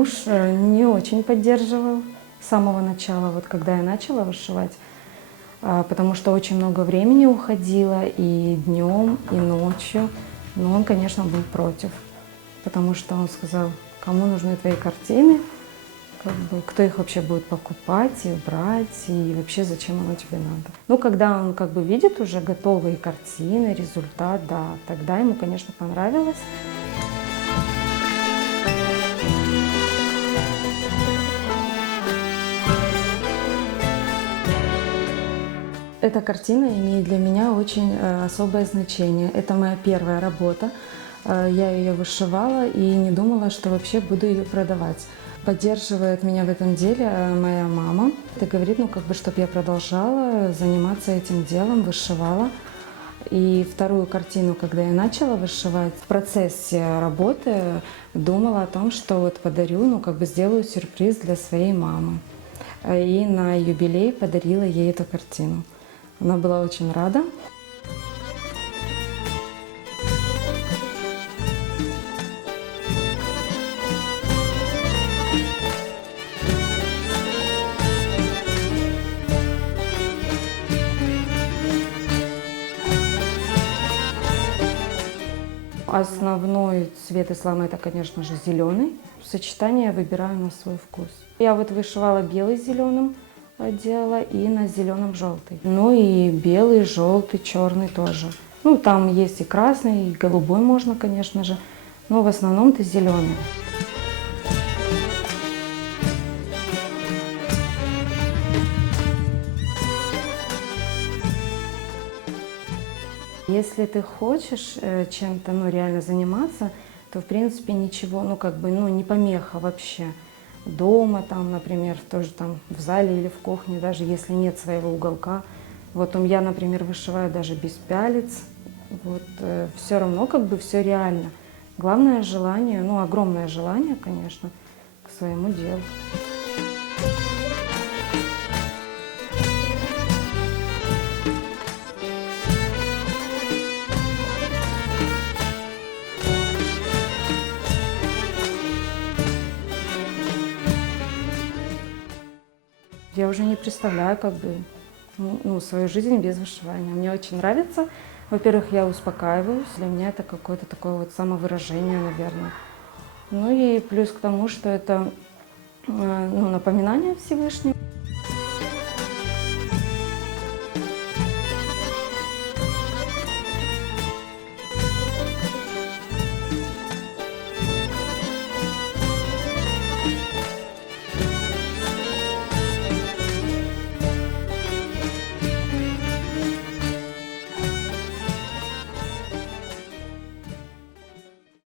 Муж не очень поддерживал с самого начала, вот когда я начала вышивать, потому что очень много времени уходило и днем, и ночью. Но он, конечно, был против, потому что он сказал, кому нужны твои картины, как бы, кто их вообще будет покупать и брать, и вообще зачем оно тебе надо. Ну, когда он как бы видит уже готовые картины, результат, да, тогда ему, конечно, понравилось. Эта картина имеет для меня очень особое значение. Это моя первая работа. Я ее вышивала и не думала, что вообще буду ее продавать. Поддерживает меня в этом деле моя мама. Это говорит, ну как бы, чтобы я продолжала заниматься этим делом, вышивала. И вторую картину, когда я начала вышивать, в процессе работы думала о том, что вот подарю, ну как бы сделаю сюрприз для своей мамы. И на юбилей подарила ей эту картину. Она была очень рада. Основной цвет ислама — это, конечно же, зеленый. Сочетание я выбираю на свой вкус. Я вот вышивала белый с зеленым, делала, и на зеленом желтый. Ну и белый, желтый, черный тоже. Ну там есть и красный, и голубой можно, конечно же, но в основном-то зеленый. Если ты хочешь чем-то, ну, реально заниматься, то, в принципе, ничего, ну, как бы, ну, не помеха вообще. Дома, там, например, тоже там в зале или в кухне, даже если нет своего уголка. Вот я, например, вышиваю даже без пялец. Вот, все равно, как бы, все реально. Главное желание, ну, огромное желание, конечно, к своему делу. Я уже не представляю, как бы, ну, свою жизнь без вышивания. Мне очень нравится. Во-первых, я успокаиваюсь. Для меня это какое-то такое вот самовыражение, наверное. Ну и плюс к тому, что это ну, напоминание о Всевышнем.